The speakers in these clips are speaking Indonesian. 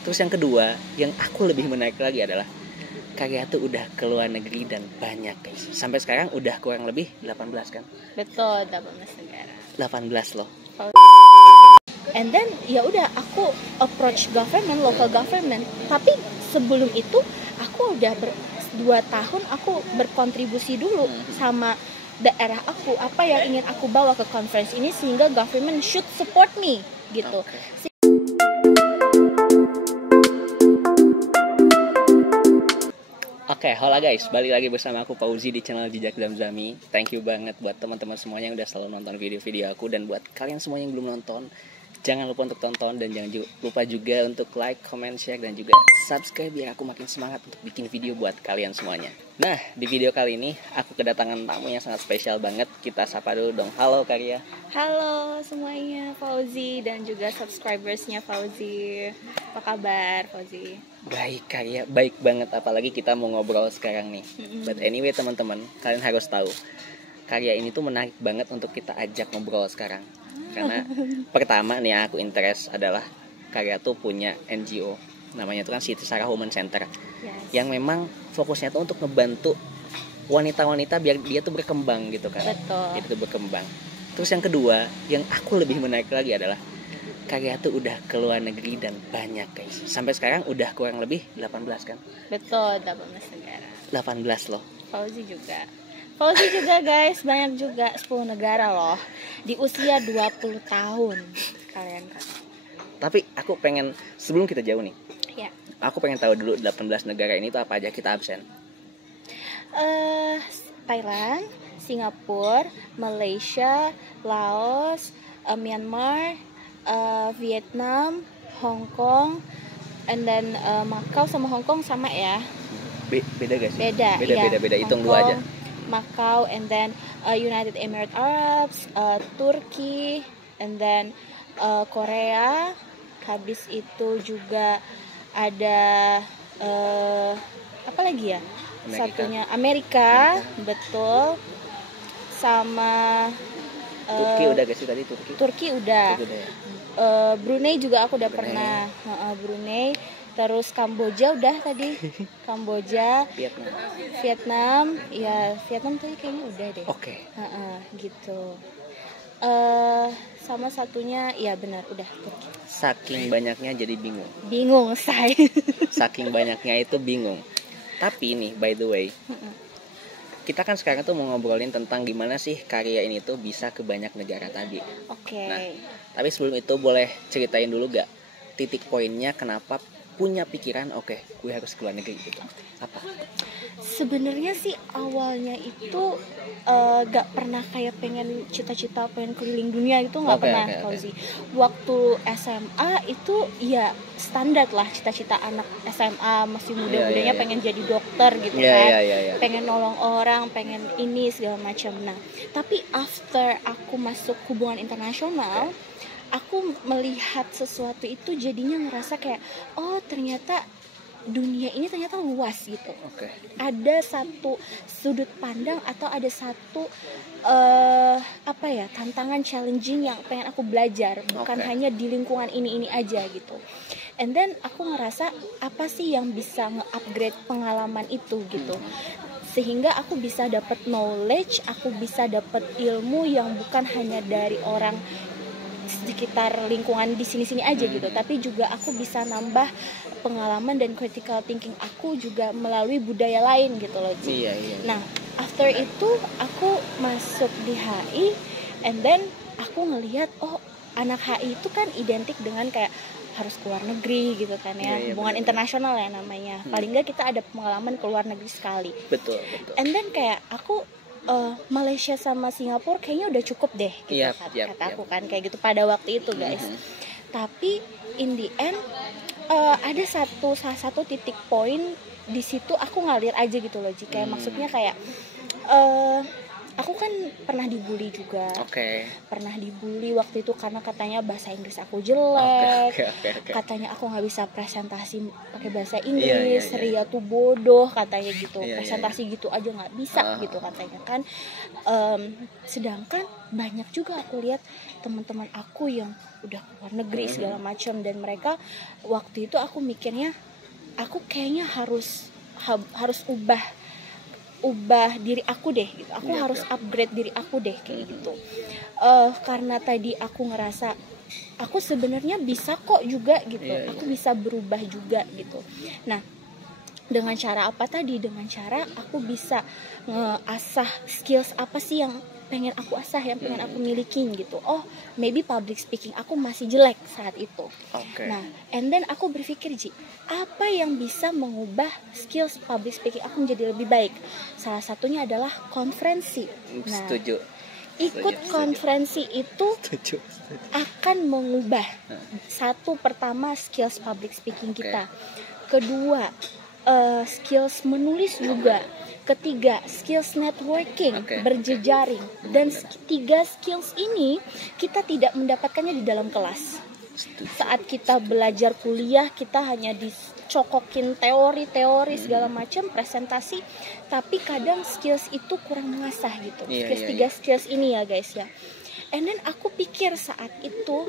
Terus yang kedua, yang aku lebih menarik lagi adalah Karya tuh udah ke luar negeri dan banyak guys. Sampai sekarang udah kurang lebih 18 kan? Betul, 18 negara. 18 loh. And then ya udah aku approach government, local government. Tapi sebelum itu aku udah 2 tahun aku berkontribusi dulu sama daerah aku, apa yang ingin aku bawa ke conference ini sehingga government should support me gitu. Okay. Oke, hola guys, balik lagi bersama aku Fauzi di channel Jejak Zamzami. Thank you banget buat teman-teman semuanya yang udah selalu nonton video-video aku. Dan buat kalian semua yang belum nonton, jangan lupa untuk tonton. Dan jangan lupa juga untuk like, comment, share, dan juga subscribe biar aku makin semangat untuk bikin video buat kalian semuanya. Nah, di video kali ini aku kedatangan tamu yang sangat spesial banget. Kita sapa dulu dong. Halo Karya. Halo semuanya, Fauzi dan juga subscribersnya Fauzi. Apa kabar Fauzi? Baik Karya, baik banget. Apalagi kita mau ngobrol sekarang nih. But anyway teman-teman, kalian harus tahu Karya ini tuh menarik banget untuk kita ajak ngobrol sekarang. Karena pertama nih aku interest adalah Karya tuh punya NGO. Namanya tuh kan Siti Sarah Women Center. Yes. Yang memang fokusnya tuh untuk ngebantu wanita-wanita biar dia tuh berkembang gitu kan. Betul. Dia tuh berkembang. Terus yang kedua, yang aku lebih menarik lagi adalah Karya tuh udah ke luar negeri dan banyak guys. Sampai sekarang udah kurang lebih 18 kan? Betul, 18 negara. 18 loh. Fauzi juga guys, banyak juga 10 negara loh. Di usia 20 tahun kalian kan. Tapi aku pengen, sebelum kita jauh nih, Ya. aku pengen tahu dulu 18 negara ini tuh apa aja kita absen. Thailand, Singapura, Malaysia, Laos, Myanmar, Vietnam, Hong Kong, and then Macau sama Hong Kong sama ya? Beda gak sih? Beda. Beda. Hitung dua aja. Macau, and then United Emirates Arabs, Turki, and then Korea. Habis itu juga ada apa lagi ya? Satunya Amerika. Betul. Sama Turki udah gak sih tadi Turki? Turki udah. Ya? Brunei juga aku udah Brunei. pernah. Brunei. Terus Kamboja udah tadi. Kamboja. Vietnam. Ya Vietnam tadi kayaknya udah deh. Oke. Gitu. Sama satunya ya benar udah Turki. Saking banyaknya jadi bingung. Bingung saya. Saking banyaknya itu bingung. Tapi nih by the way, kita kan sekarang tuh mau ngobrolin tentang gimana sih Karya ini tuh bisa ke banyak negara tadi. Oke. Nah, tapi sebelum itu boleh ceritain dulu gak titik poinnya kenapa punya pikiran oke, gue harus keluar negeri gitu. Apa? Sebenarnya sih awalnya itu gak pernah kayak pengen cita-cita pengen keliling dunia itu gak pernah Fauzi. Waktu SMA itu ya standar lah cita-cita anak SMA masih muda-mudanya pengen jadi dokter gitu kan. Pengen nolong orang, pengen ini segala macam. Nah, tapi after aku masuk hubungan internasional, aku melihat sesuatu itu jadinya ngerasa kayak oh ternyata dunia ini ternyata luas gitu. Ada satu sudut pandang atau ada satu tantangan challenging yang pengen aku belajar, bukan hanya di lingkungan ini aja gitu. And then aku ngerasa apa sih yang bisa nge-upgrade pengalaman itu gitu. Sehingga aku bisa dapat knowledge, aku bisa dapat ilmu yang bukan hanya dari orang sekitar lingkungan di sini-sini aja gitu, tapi juga aku bisa nambah pengalaman dan critical thinking aku juga melalui budaya lain gitu loh. Nah, after itu aku masuk di HI, and then aku ngelihat oh anak HI itu kan identik dengan kayak harus keluar negeri gitu kan ya, hubungan internasional ya namanya. Paling nggak kita ada pengalaman keluar negeri sekali. Betul. And then kayak aku Malaysia sama Singapura kayaknya udah cukup deh gitu kata aku kan kayak gitu pada waktu itu guys. Tapi in the end ada salah satu titik poin di situ aku ngalir aja gitu loh. Maksudnya kayak Aku kan pernah dibully juga. Pernah dibully waktu itu karena katanya bahasa Inggris aku jelek. Katanya aku nggak bisa presentasi pakai bahasa Inggris. Ria tuh bodoh katanya gitu. Presentasi gitu aja nggak bisa gitu katanya kan. Sedangkan banyak juga aku lihat teman-teman aku yang udah keluar negeri segala macam, dan mereka waktu itu aku mikirnya aku kayaknya harus ubah diri aku deh gitu. Aku harus upgrade diri aku deh kayak gitu. Karena tadi aku ngerasa aku sebenarnya bisa kok juga gitu. Aku bisa berubah juga gitu. Nah, dengan cara apa tadi? Dengan cara aku bisa ngeasah skills apa sih yang pengen aku asah, yang pengen aku milikin gitu. Oh, maybe public speaking aku masih jelek saat itu. Nah, and then aku berpikir, Ji, apa yang bisa mengubah skills public speaking aku menjadi lebih baik? Salah satunya adalah konferensi. Nah, ikut konferensi itu akan mengubah satu, pertama skills public speaking kita. Kedua, skills menulis juga. Ketiga, skills networking, berjejaring. Dan tiga skills ini kita tidak mendapatkannya di dalam kelas. Saat kita belajar kuliah, kita hanya dicokokin teori segala macam, presentasi, tapi kadang skills itu kurang mengasah gitu. Tiga skills ini ya guys ya. And then aku pikir saat itu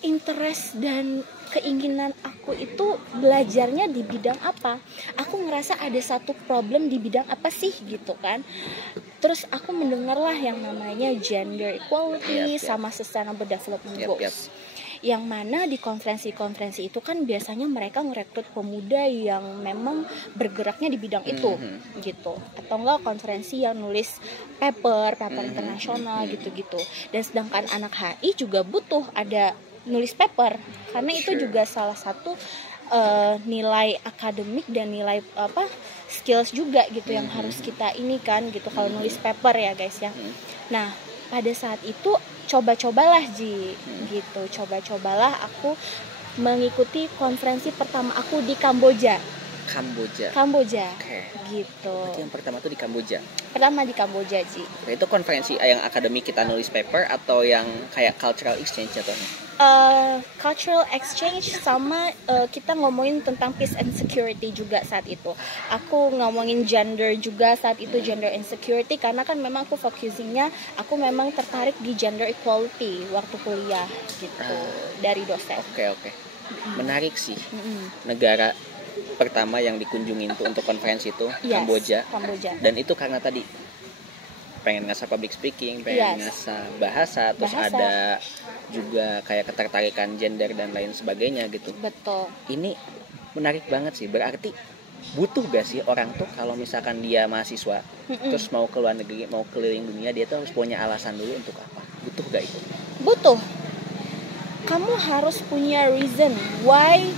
interest dan keinginan aku itu belajarnya di bidang apa. Aku ngerasa ada satu problem di bidang apa sih gitu kan. Terus aku mendengarlah yang namanya gender equality sama sustainable development goals. Yang mana di konferensi-konferensi itu kan biasanya mereka merekrut pemuda yang memang bergeraknya di bidang itu gitu. Atau enggak konferensi yang nulis paper internasional gitu-gitu. Dan sedangkan anak HI juga butuh ada nulis paper, karena itu juga salah satu nilai akademik dan nilai skills juga gitu yang harus kita ini kan gitu kalau nulis paper ya guys ya. Nah, pada saat itu coba-cobalah gitu, coba-cobalah aku mengikuti konferensi pertama aku di Kamboja. Gitu. Berarti yang pertama tuh di Kamboja. Pertama di Kamboja, Ji. Itu konferensi yang akademik kita nulis paper atau yang kayak cultural exchange ataunya? Cultural exchange sama kita ngomongin tentang peace and security juga saat itu. Aku ngomongin gender juga saat itu, gender and security, karena kan memang aku focusingnya, aku memang tertarik di gender equality waktu kuliah gitu dari dosen. Oke. Menarik sih. Negara pertama yang dikunjungin tuh untuk konferensi itu Kamboja. Dan itu karena tadi pengen ngasah public speaking, pengen ngasah bahasa, terus ada juga kayak ketertarikan gender dan lain sebagainya gitu. Betul. Ini menarik banget sih. Berarti butuh gak sih orang tuh kalau misalkan dia mahasiswa terus mau ke luar negeri, mau keliling dunia, dia tuh harus punya alasan dulu untuk apa? Butuh gak itu? Butuh. Kamu harus punya reason why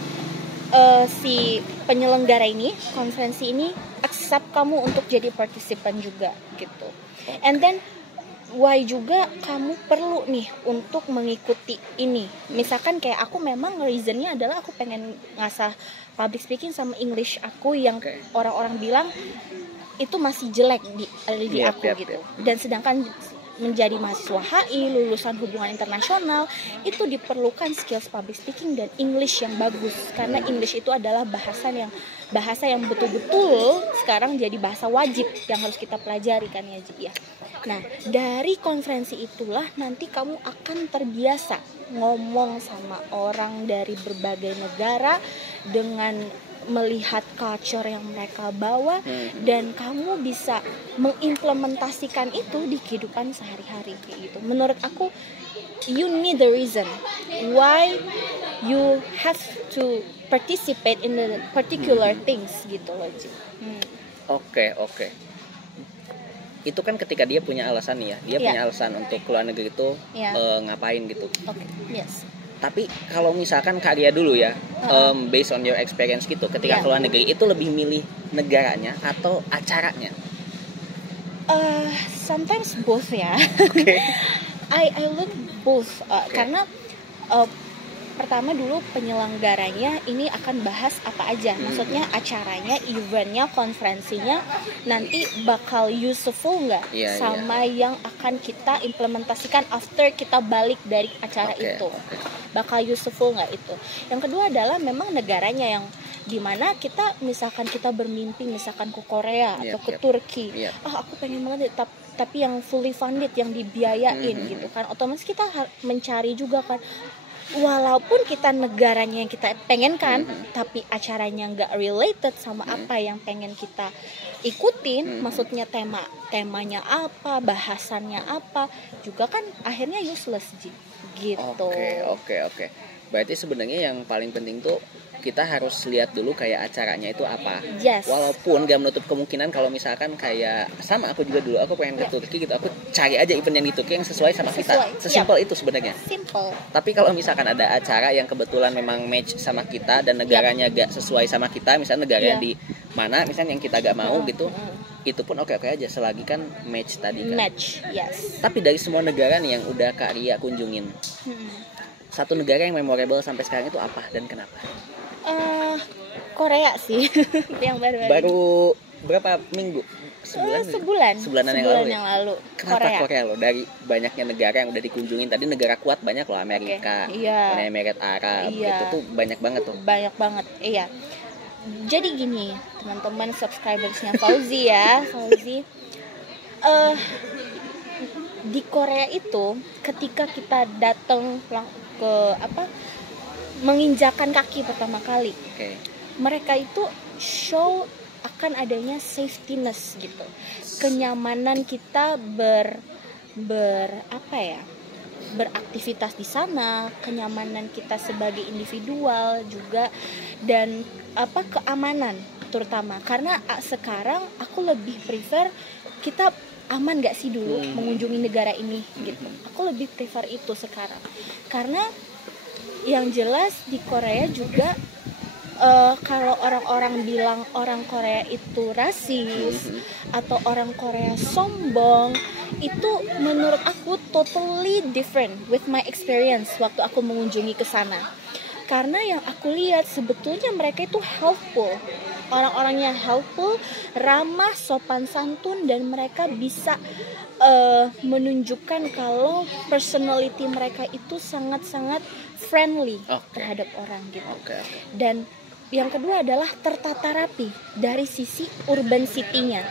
si penyelenggara ini, konferensi ini accept kamu untuk jadi participant juga gitu. And then why juga kamu perlu nih untuk mengikuti ini. Misalkan kayak aku memang reasonnya adalah aku pengen ngasah public speaking sama English aku yang orang-orang bilang itu masih jelek di aku gitu. Dan sedangkan menjadi mahasiswa HI, lulusan hubungan internasional, itu diperlukan skills public speaking dan English yang bagus, karena English itu adalah bahasa yang betul-betul sekarang jadi bahasa wajib yang harus kita pelajari kan ya Ji ya. Nah, dari konferensi itulah nanti kamu akan terbiasa ngomong sama orang dari berbagai negara dengan melihat culture yang mereka bawa, dan kamu bisa mengimplementasikan itu di kehidupan sehari-hari kayak gitu. Menurut aku, you need the reason why you have to participate in the particular things gitu loh. Oke. Itu kan ketika dia punya alasan nih ya, punya alasan untuk keluar negeri itu ngapain gitu. Yes. Tapi kalau misalkan karya dulu ya, based on your experience gitu, ketika keluar negeri itu lebih milih negaranya atau acaranya? Sometimes both ya. I look both karena pertama dulu penyelenggaranya ini akan bahas apa aja. Maksudnya acaranya, eventnya, konferensinya nanti bakal useful nggak sama yang akan kita implementasikan after kita balik dari acara itu. Bakal useful nggak itu. Yang kedua adalah memang negaranya yang dimana kita misalkan kita bermimpi misalkan ke Korea atau ke Turki, aku pengen banget tapi yang fully funded, yang dibiayain gitu kan, otomatis kita mencari juga kan, walaupun kita negaranya yang kita pengen kan, tapi acaranya nggak related sama apa yang pengen kita ikutin, maksudnya temanya apa, bahasannya apa, juga kan akhirnya useless gitu. Oke. Berarti sebenarnya yang paling penting tuh kita harus lihat dulu kayak acaranya itu apa. Walaupun gak menutup kemungkinan kalau misalkan kayak sama aku juga dulu aku pengen ke Turki gitu, aku cari aja event yang di Turki yang sesuai sama kita. Sesimpel itu sebenarnya. Tapi kalau misalkan ada acara yang kebetulan memang match sama kita dan negaranya gak sesuai sama kita, misalnya negaranya di mana, misalnya yang kita gak mau gitu, itu pun oke aja selagi kan match tadi kan. Tapi dari semua negara nih yang udah Kak Ria kunjungin, satu negara yang memorable sampai sekarang itu apa dan kenapa? Korea sih. Yang baru berapa minggu? Sebulanan yang lalu. Kenapa Korea lo? Dari banyaknya negara yang udah dikunjungin tadi, negara kuat banyak loh, Amerika, Uni Emirat Arab, itu tuh banyak banget tuh. Banyak banget, iya. Jadi gini, teman-teman subscribersnya Fauzi ya, Fauzi. Di Korea itu ketika kita datang ke menginjakan kaki pertama kali, mereka itu show akan adanya safetyness gitu, kenyamanan kita beraktivitas di sana, kenyamanan kita sebagai individual juga, dan keamanan terutama, karena sekarang aku lebih prefer kita aman gak sih dulu mengunjungi negara ini gitu. Aku lebih prefer itu sekarang, karena yang jelas di Korea juga kalau orang-orang bilang orang Korea itu rasis atau orang Korea sombong, itu menurut aku totally different with my experience waktu aku mengunjungi ke sana. Karena yang aku lihat sebetulnya mereka itu helpful, orang-orangnya helpful, ramah, sopan santun, dan mereka bisa menunjukkan kalau personality mereka itu sangat-sangat friendly terhadap orang gitu. Dan yang kedua adalah tertata rapi dari sisi urban city-nya.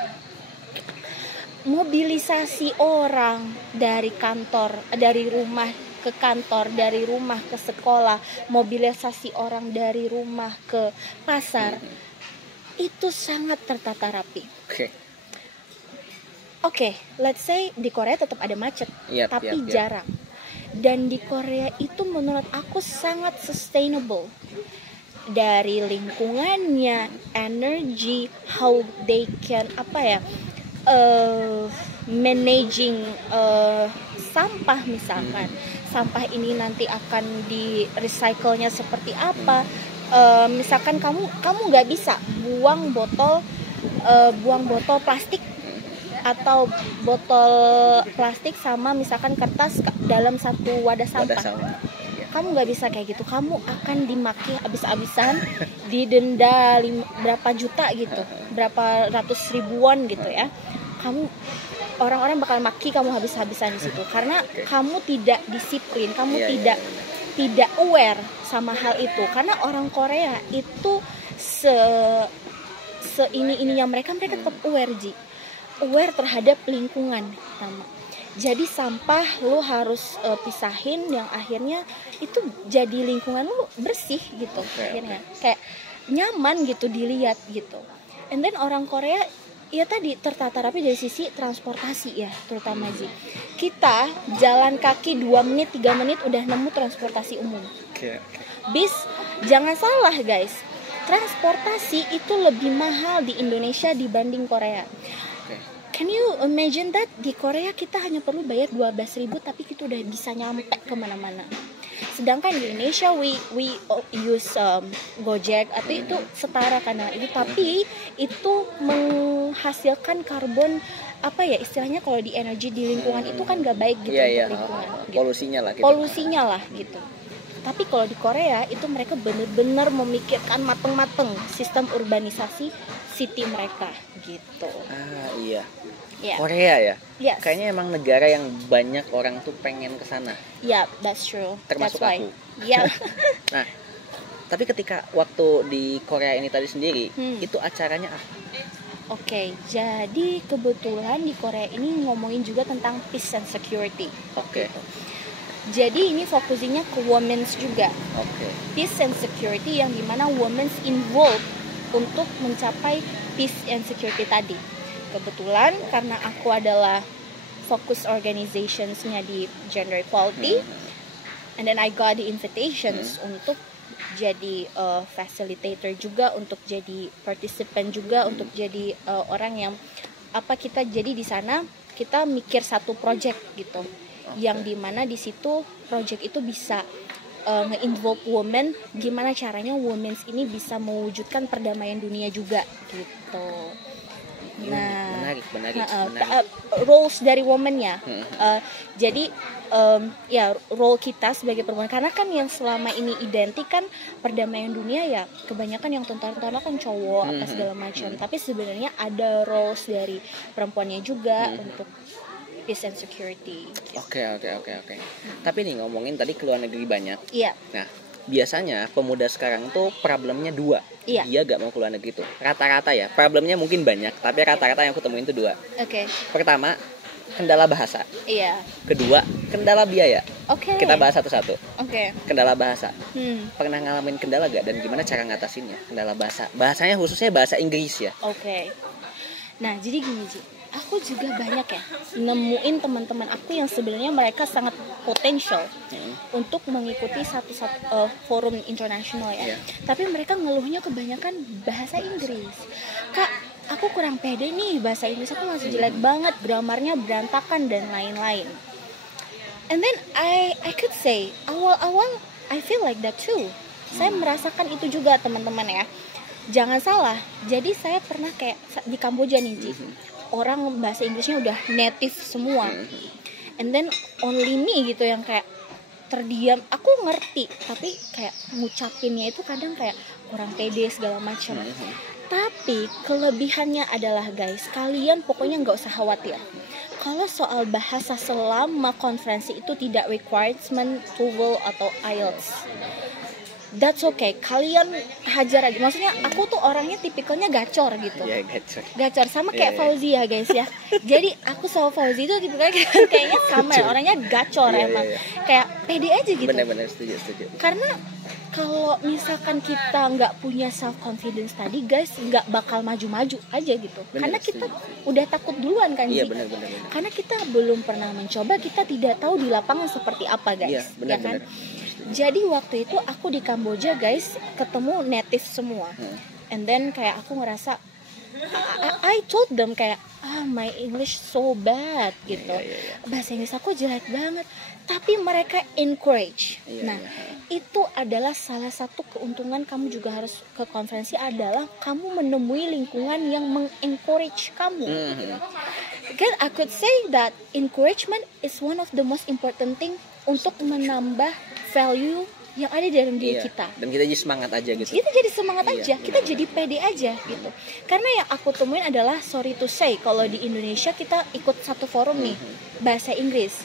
Mobilisasi orang dari kantor, dari rumah ke kantor, dari rumah ke sekolah, mobilisasi orang dari rumah ke pasar, itu sangat tertata rapi. Oke, let's say di Korea tetap ada macet, tapi jarang. Dan di Korea itu menurut aku sangat sustainable. Dari lingkungannya, energy, how they can managing sampah misalkan. Sampah ini nanti akan di recycle-nya seperti apa? Misalkan kamu nggak bisa buang botol plastik atau botol plastik sama misalkan kertas dalam satu wadah sampah. Kamu nggak bisa kayak gitu. Kamu akan dimaki abis-abisan, didenda berapa juta gitu, berapa ratus ribuan gitu ya. Orang-orang bakal maki kamu habis-habisan di situ karena kamu tidak disiplin, kamu tidak aware sama hal itu. Karena orang Korea itu ininya mereka tetap aware terhadap lingkungan pertama. Jadi sampah lo harus pisahin, yang akhirnya itu jadi lingkungan lo bersih gitu, akhirnya kayak nyaman gitu dilihat gitu. And then orang Korea ya tadi tertata rapi dari sisi transportasi ya, terutama kita jalan kaki 2 menit 3 menit udah nemu transportasi umum. Bis, jangan salah guys, transportasi itu lebih mahal di Indonesia dibanding Korea. Can you imagine that? Di Korea kita hanya perlu bayar 12.000 tapi kita udah bisa nyampe kemana-mana. Sedangkan di Indonesia we use Gojek atau itu setara karena itu, tapi itu menghasilkan karbon istilahnya kalau di energi di lingkungan itu kan gak baik gitu untuk lingkungan. Polusinya lah. Polusinya lah gitu. Tapi kalau di Korea itu mereka bener-bener memikirkan mateng-mateng sistem urbanisasi city mereka gitu. Iya. Yeah. Korea ya. Yes. Kayaknya emang negara yang banyak orang tuh pengen ke sana. Yeah, that's true. Termasuk that's why. aku. Yeah. Nah, tapi ketika waktu di Korea ini tadi sendiri, itu acaranya apa? Oke, jadi kebetulan di Korea ini ngomongin juga tentang peace and security. Oke. Jadi ini fokusnya ke women's juga. Oke. Peace and security yang dimana women's involved untuk mencapai peace and security tadi. Kebetulan karena aku adalah fokus organisationsnya di gender equality, and then I got the invitations untuk jadi facilitator juga, untuk jadi participant juga, untuk jadi orang yang kita jadi di sana kita mikir satu project gitu, yang dimana di situ project itu bisa nge-involve women, gimana caranya women ini bisa mewujudkan perdamaian dunia juga gitu. Nah, menarik. Roles dari woman-nya. Jadi ya role kita sebagai perempuan, karena kan yang selama ini identik kan perdamaian dunia ya kebanyakan yang tentara-tentara kan cowok apa segala macam. Tapi sebenarnya ada roles dari perempuannya juga untuk peace and security. Oke. Tapi nih ngomongin tadi ke luar negeri banyak. Iya. Nah, biasanya pemuda sekarang tuh problemnya dua. Iya. Dia gak mau ke luar negeri tuh. Rata-rata ya, problemnya mungkin banyak, tapi rata-rata yang aku temuin tuh dua. Oke. Pertama, kendala bahasa. Iya. Kedua, kendala biaya. Oke. Kita bahas satu-satu. Oke. Kendala bahasa. Pernah ngalamin kendala gak, dan gimana cara ngatasinnya? Kendala bahasa. Bahasanya khususnya bahasa Inggris ya. Oke. Nah, jadi gini Ji, aku juga banyak ya nemuin teman-teman aku yang sebenarnya mereka sangat potensial untuk mengikuti satu forum internasional ya. Tapi mereka ngeluhnya kebanyakan bahasa Inggris. Kak, aku kurang pede nih, bahasa Inggris aku masih jelek banget, gramarnya berantakan dan lain-lain. And then I could say awal-awal I feel like that too. Saya merasakan itu juga teman-teman ya. Jangan salah. Jadi saya pernah kayak di Kamboja nih Ji. Orang bahasa Inggrisnya udah native semua. And then only me gitu yang kayak terdiam. Aku ngerti, tapi kayak ngucapinnya itu kadang kayak kurang pede segala macam. Tapi kelebihannya adalah guys, kalian pokoknya nggak usah khawatir. Kalau soal bahasa selama konferensi itu tidak requirement TOEFL atau IELTS, that's okay, kalian hajar aja. Maksudnya aku tuh orangnya tipikalnya gacor gitu. Iya, gacor. Gacor sama kayak Fauzi ya guys ya. Jadi aku sama Fauzi itu tipikalnya kayaknya sama ya, orangnya gacor emang. Kayak pede aja gitu. Benar-benar setuju. Karena kalau misalkan kita nggak punya self confidence tadi guys, nggak bakal maju-maju aja gitu. Karena kita udah takut duluan kan sih. Iya, benar. Karena kita belum pernah mencoba, kita tidak tahu di lapangan seperti apa guys. Iya, benar, ya kan? Jadi waktu itu aku di Kamboja guys, ketemu native semua. And then kayak aku ngerasa I told them kayak my English so bad gitu. Bahasa Inggris aku jelek banget. Tapi mereka encourage. Itu adalah salah satu keuntungan kamu juga harus ke konferensi, adalah kamu menemui lingkungan yang mengencourage kamu. Again, I could say that encouragement is one of the most important thing untuk menambah value yang ada dalam diri kita. Dan kita jadi semangat aja gitu. Kita jadi semangat aja, kita jadi pede aja gitu. Karena yang aku temuin adalah, sorry to say, kalau di Indonesia kita ikut satu forum nih, bahasa Inggris.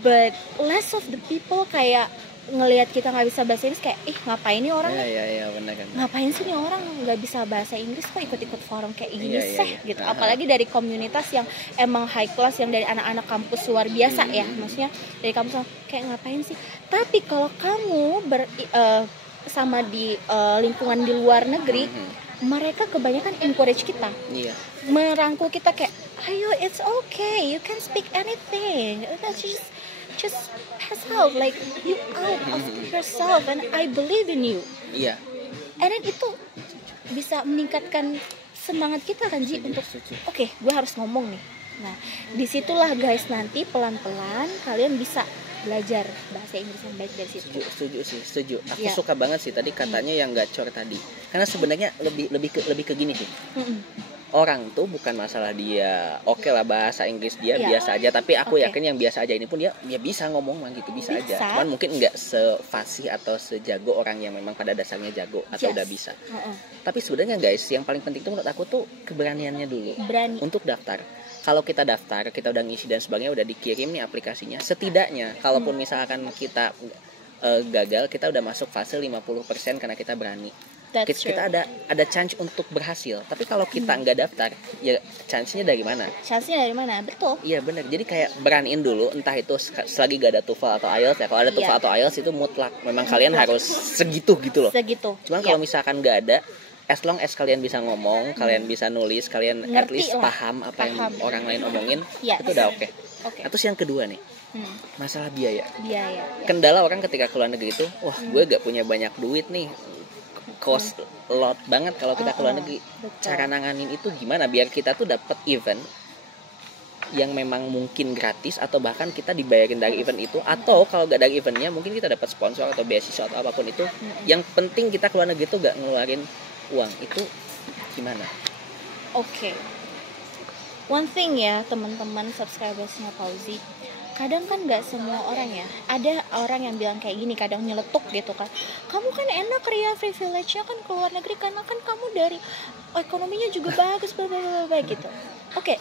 But less of the people kayak ngelihat kita nggak bisa bahasa Inggris kayak ngapain nih orang benar kan, ngapain sih nih orang nggak bisa bahasa Inggris kok ikut-ikut forum kayak gini gitu. Apalagi dari komunitas yang emang high class, yang dari anak-anak kampus luar biasa ya, maksudnya dari kampus kayak ngapain sih. Tapi kalau kamu sama di lingkungan di luar negeri, mereka kebanyakan encourage kita, merangkul kita kayak, ayo it's okay, you can speak anything, just pass out, like you out of yourself and I believe in you. And then itu bisa meningkatkan semangat kita kan Ji, untuk oke, gue harus ngomong nih. Nah, disitulah guys nanti pelan-pelan kalian bisa belajar bahasa Inggris yang baik dari situ. Setuju. Aku suka banget sih tadi katanya yang gacor tadi. Karena sebenarnya lebih ke gini sih. orang tuh bukan masalah dia oke lah bahasa Inggris dia Iya. biasa aja, tapi aku Oke. yakin yang biasa aja ini pun dia bisa ngomong mah gitu, bisa aja. Bisa. Cuman mungkin nggak sefasih atau sejago orang yang memang pada dasarnya jago atau Yes. udah bisa. Heeh. Tapi sebenarnya guys, yang paling penting tuh menurut aku tuh keberaniannya dulu Berani. untuk daftar. Kalau kita daftar, kita udah ngisi dan sebagainya, udah dikirim nih aplikasinya. Setidaknya, kalaupun misalkan kita gagal, kita udah masuk fase 50% karena kita berani. That's true. Kita ada chance untuk berhasil. Tapi kalau kita nggak daftar, ya chance-nya dari mana? Chance-nya dari mana? Betul. Iya benar. Jadi kayak beraniin dulu, entah itu selagi gak ada TOEFL atau IELTS ya. Kalau ada TOEFL Iya. atau IELTS itu mutlak. Memang kalian harus segitu gitu loh. Segitu. Cuman Yap. kalau misalkan nggak ada, as long as kalian bisa ngomong, kalian bisa nulis, kalian at Ngerti least lah. paham apa yang Paham. orang lain omongin, Yes. itu udah oke. Oke. Nah, terus yang kedua nih, Hmm. masalah biaya. Biaya. Ya. Kendala orang ketika ke luar negeri itu, wah gue gak punya banyak duit nih, cost lot banget kalau kita ke luar negeri. Betul. Cara nanganin itu gimana biar kita tuh dapat event yang memang mungkin gratis atau bahkan kita dibayarin dari event itu, atau kalau gak dari eventnya mungkin kita dapat sponsor atau beasiswa atau apapun itu. Yang penting kita ke luar negeri tuh gak ngeluarin uang. Itu gimana? Oke. One thing ya teman-teman subscribersnya Fauzi, kadang kan nggak semua orang ya, ada orang yang bilang kayak gini, kadang nyeletuk gitu kan, kamu kan enak Ria, privilege-nya kan ke luar negeri karena kan kamu dari ekonominya juga bagus, bla bla bla bla gitu. Oke,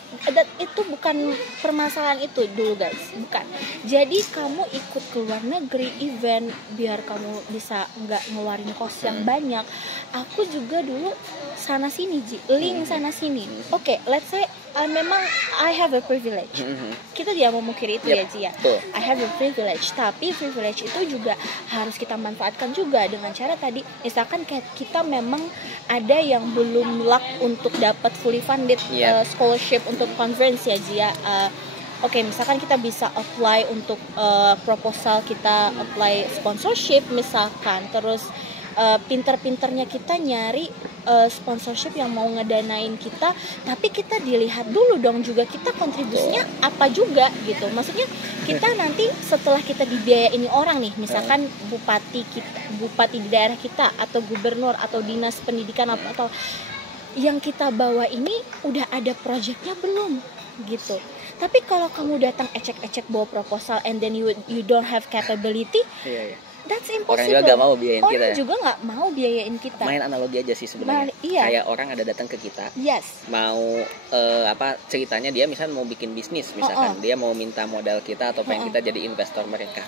itu bukan permasalahan itu dulu guys, bukan. Jadi kamu ikut ke luar negeri event biar kamu bisa nggak ngeluarin cost yang banyak. Aku juga dulu sana sini link sana sini. Oke, let's say memang I have a privilege. Kita dia memungkiri itu Yep, ya Ji ya. betul. I have a privilege, tapi privilege itu juga harus kita manfaatkan juga dengan cara tadi, misalkan kayak kita memang ada yang belum luck untuk dapat fully funded Yep. scholarship untuk conference ya Ji ya. Oke, misalkan kita bisa apply untuk proposal, kita apply sponsorship misalkan, terus pinter-pinternya kita nyari sponsorship yang mau ngedanain kita, tapi kita dilihat dulu dong juga kita kontribusinya apa juga gitu. Maksudnya kita nanti setelah kita dibiayain orang nih, misalkan bupati di daerah kita atau gubernur atau dinas pendidikan atau yang kita bawa ini udah ada proyeknya belum gitu. Tapi kalau kamu datang ecek-ecek bawa proposal and then you don't have capability, Iya. that's Orang impossible. juga gak mau biayain Orang kita ya. juga nggak mau biayain kita. Main analogi aja sih sebenarnya. Iya. Kayak orang ada datang ke kita, Yes. mau ceritanya dia misalnya mau bikin bisnis, misalkan dia mau minta modal kita atau pengen kita jadi investor mereka.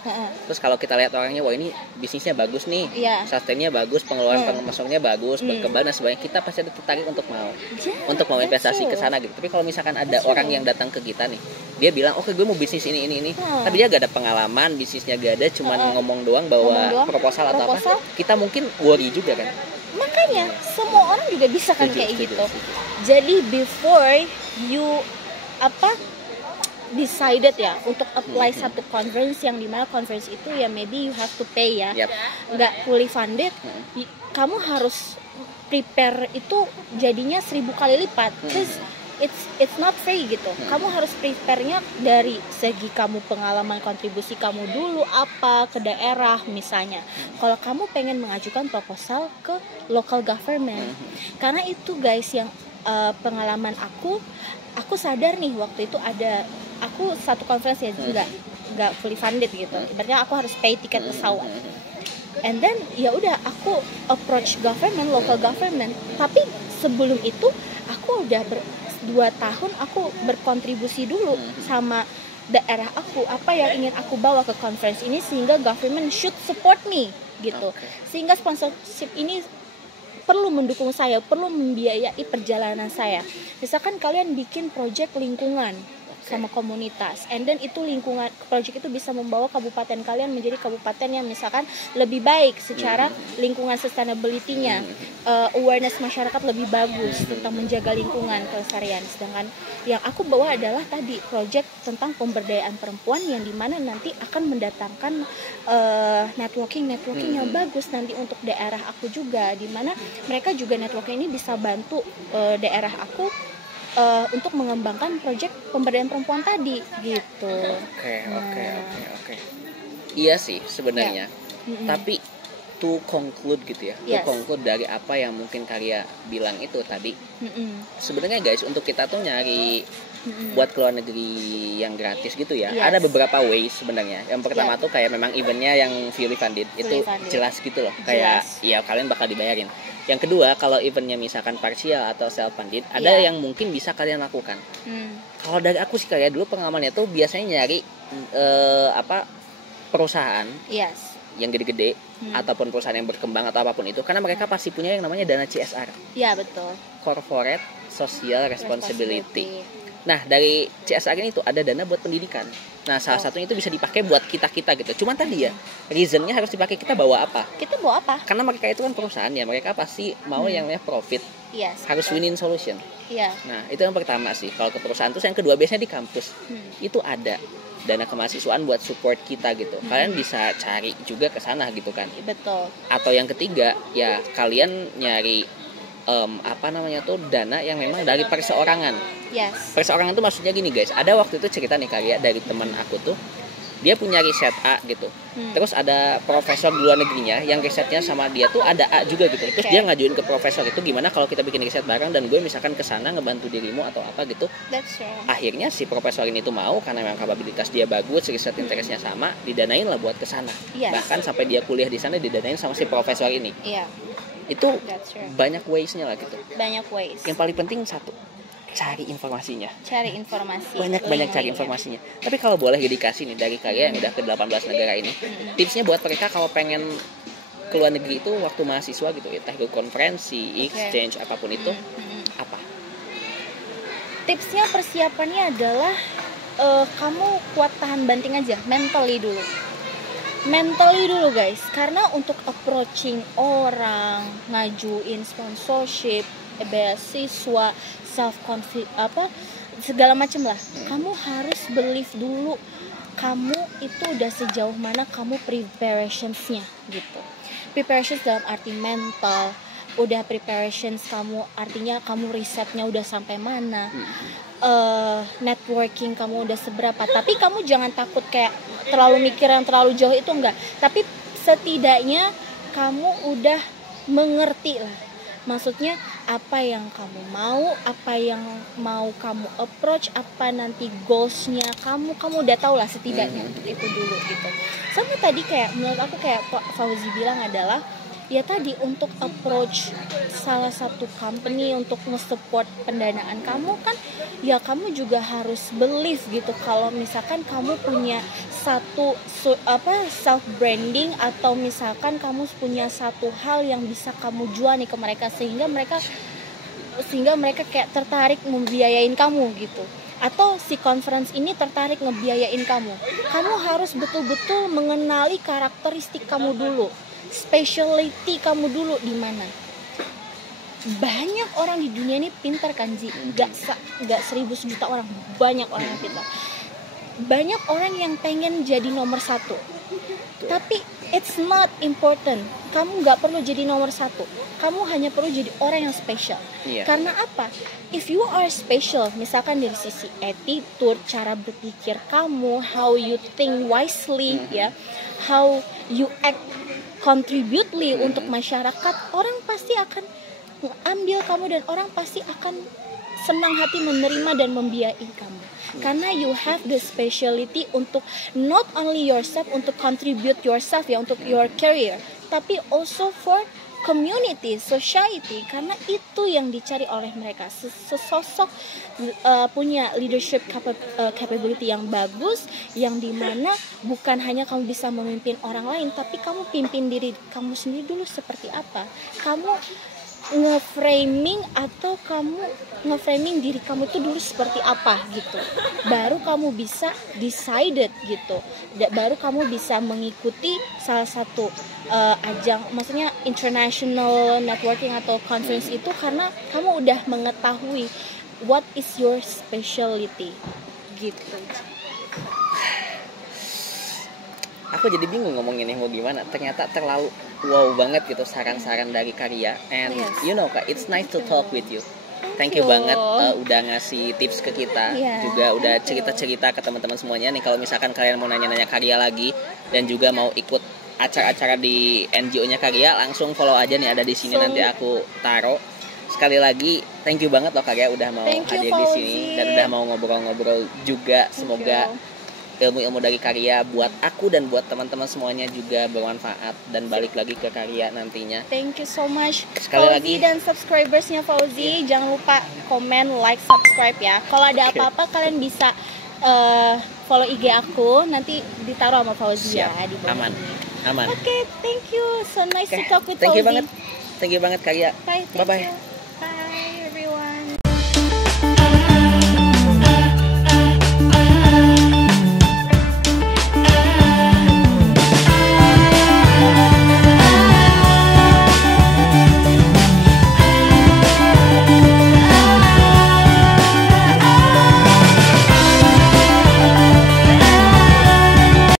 Terus kalau kita lihat orangnya, wah ini bisnisnya bagus nih, Iya. sustainnya bagus, pengeluaran pemasarannya bagus, berkembang dan sebagainya, kita pasti ada tertarik untuk mau investasi ke sana gitu. Tapi kalau misalkan ada orang yang datang ke kita nih, dia bilang oke gue mau bisnis ini, tapi dia gak ada pengalaman, bisnisnya gak ada, cuman ngomong doang bawa proposal atau apa, kita mungkin worry juga kan. Makanya semua orang juga bisa kan kayak Setuju. gitu. Jadi before you decided ya untuk apply satu conference, yang dimana conference itu ya maybe you have to pay ya, Yap. nggak fully funded, kamu harus prepare itu jadinya 1000 kali lipat. Cause it's not free gitu. Kamu harus prepare-nya dari segi kamu pengalaman kontribusi kamu dulu apa ke daerah misalnya. Kalau kamu pengen mengajukan proposal ke local government. Karena itu guys yang pengalaman aku sadar nih waktu itu aku satu conference ya nggak fully funded gitu. Ibaratnya aku harus pay tiket pesawat. And then ya udah aku approach government, local government. Tapi sebelum itu aku udah 2 tahun aku berkontribusi dulu sama daerah aku, apa yang ingin aku bawa ke conference ini sehingga government should support me gitu. Sehingga sponsorship ini perlu mendukung saya, perlu membiayai perjalanan saya. Misalkan kalian bikin project lingkungan sama komunitas, and then itu lingkungan project itu bisa membawa kabupaten kalian menjadi kabupaten yang misalkan lebih baik secara lingkungan sustainability-nya, awareness masyarakat lebih bagus tentang menjaga lingkungan kelestarian. Sedangkan yang aku bawa adalah tadi project tentang pemberdayaan perempuan yang dimana nanti akan mendatangkan networking yang bagus nanti untuk daerah aku juga, dimana mereka juga networking ini bisa bantu daerah aku untuk mengembangkan proyek pemberdayaan perempuan tadi gitu. Oke. Iya sih sebenarnya. Tapi to conclude gitu ya, Yes. to conclude dari apa yang mungkin Karya bilang itu tadi. Mm-mm. Sebenarnya guys, untuk kita tuh nyari Mm-mm. buat keluar negeri yang gratis gitu ya, Yes. ada beberapa ways sebenarnya. Yang pertama Yeah. tuh kayak memang eventnya yang fully funded, itu Fully funded. jelas gitu loh, kayak Jelas. ya kalian bakal dibayarin. Yang kedua, kalau eventnya misalkan parsial atau self funded, ada Yeah. yang mungkin bisa kalian lakukan. Hmm. Kalau dari aku sih kayak dulu pengalamannya tuh biasanya nyari perusahaan Yes. yang gede-gede ataupun perusahaan yang berkembang atau apapun itu, karena mereka pasti punya yang namanya dana CSR, Ya betul. Corporate Social Responsibility. Nah, dari CSR ini tuh ada dana buat pendidikan. Nah, salah satunya itu bisa dipakai buat kita-kita gitu. Cuman tadi ya, reasonnya harus dipakai kita bawa apa? Kita bawa apa? Karena mereka itu kan perusahaan ya, mereka pasti mau yang namanya profit, Yes. harus betul. win-win solution. Iya. Nah, itu yang pertama sih. Kalau ke perusahaan, terus yang kedua biasanya di kampus. Itu ada dana kemahasiswaan buat support kita gitu. Kalian bisa cari juga ke sana gitu kan. Betul. Atau yang ketiga, ya kalian nyari dana yang memang dari perseorangan. Yes. Perseorangan tuh maksudnya gini guys, ada waktu itu cerita nih Karya dari teman aku tuh, dia punya riset A gitu. Terus ada profesor di luar negerinya yang risetnya sama dia tuh ada A juga gitu. Terus Okay. dia ngajuin ke profesor itu, gimana kalau kita bikin riset bareng dan gue misalkan ke sana ngebantu dirimu atau apa gitu. That's right. Akhirnya si profesor ini tuh mau karena memang kapabilitas dia bagus, riset interestnya sama, didanain lah buat ke sana. Yes. Bahkan sampai dia kuliah di sana didanain sama si profesor ini. Iya. Itu That's right. banyak ways-nya lah gitu. Banyak ways. Yang paling penting satu, cari informasinya. Cari informasi. Banyak cari informasinya. Tapi kalau boleh dikasih nih dari Karya yang udah ke 18 negara ini, tipsnya buat mereka kalau pengen keluar negeri itu waktu mahasiswa gitu, entah itu konferensi, exchange, apapun itu, apa? Tipsnya, persiapannya adalah kamu kuat tahan banting aja, mentally dulu guys, karena untuk approaching orang, ngajuin sponsorship, beasiswa, segala macam lah, kamu harus believe dulu kamu itu udah sejauh mana kamu preparationsnya gitu. Preparations dalam arti mental, udah preparations kamu artinya kamu risetnya udah sampai mana, networking kamu udah seberapa. Tapi kamu jangan takut kayak terlalu mikir yang terlalu jauh, itu enggak. Tapi setidaknya kamu udah mengerti lah, maksudnya apa yang kamu mau, apa yang mau kamu approach, apa nanti goalsnya kamu udah tahu lah setidaknya untuk itu dulu gitu. Sama tadi kayak menurut aku kayak Pak Fauzi bilang adalah ya tadi untuk approach salah satu company untuk nge-support pendanaan kamu kan, ya kamu juga harus believe gitu kalau misalkan kamu punya satu self branding atau misalkan kamu punya satu hal yang bisa kamu jual nih ke mereka, sehingga mereka kayak tertarik membiayain kamu gitu. Atau si conference ini tertarik ngebiayain kamu harus betul-betul mengenali karakteristik kamu dulu, specialty kamu dulu di mana. Banyak orang di dunia ini pintar kan Ji, nggak 1000 juta orang, banyak orang yang pintar. Banyak orang yang pengen jadi nomor 1, tapi it's not important. Kamu nggak perlu jadi nomor 1, kamu hanya perlu jadi orang yang spesial. Karena apa? If you are special, misalkan dari sisi attitude, cara berpikir kamu, how you think wisely, ya, how you act contributely untuk masyarakat, orang pasti akan ambil kamu dan orang pasti akan senang hati menerima dan membiayai kamu. Karena you have the specialty untuk not only yourself, untuk contribute yourself ya, untuk your career, tapi also for community, society. Karena itu yang dicari oleh mereka, sesosok punya leadership capability yang bagus, yang dimana bukan hanya kamu bisa memimpin orang lain, tapi kamu pimpin diri kamu sendiri dulu seperti apa. Kamu nge-framing diri kamu tuh dulu seperti apa gitu, baru kamu bisa decided gitu, baru kamu bisa mengikuti salah satu ajang, maksudnya international networking atau conference itu, karena kamu udah mengetahui what is your specialty gitu. Aku jadi bingung ngomongin ini mau gimana. Ternyata terlalu wow banget gitu saran-saran dari Karya. And you know Kak, it's nice to talk with you. Thank you banget udah ngasih tips ke kita, juga udah cerita-cerita ke teman-teman semuanya nih. Kalau misalkan kalian mau nanya-nanya Karya lagi dan juga mau ikut acara-acara di NGO-nya Karya, langsung follow aja nih, ada di sini, nanti aku taruh. Sekali lagi thank you banget loh Karya udah mau hadir di sini dan udah mau ngobrol-ngobrol juga. Semoga ilmu-ilmu dari Karya buat aku dan buat teman-teman semuanya juga bermanfaat dan balik lagi ke Karya nantinya. Thank you so much Sekali Fauzi lagi dan subscribersnya Fauzi. Jangan lupa komen, like, subscribe ya. Kalau ada apa-apa kalian bisa follow IG aku, nanti ditaruh sama Fauzi ya di bawah. Aman. Oke, thank you. So nice to talk with Thank you Fauzi. banget. Thank you banget Karya. Bye. Bye-bye.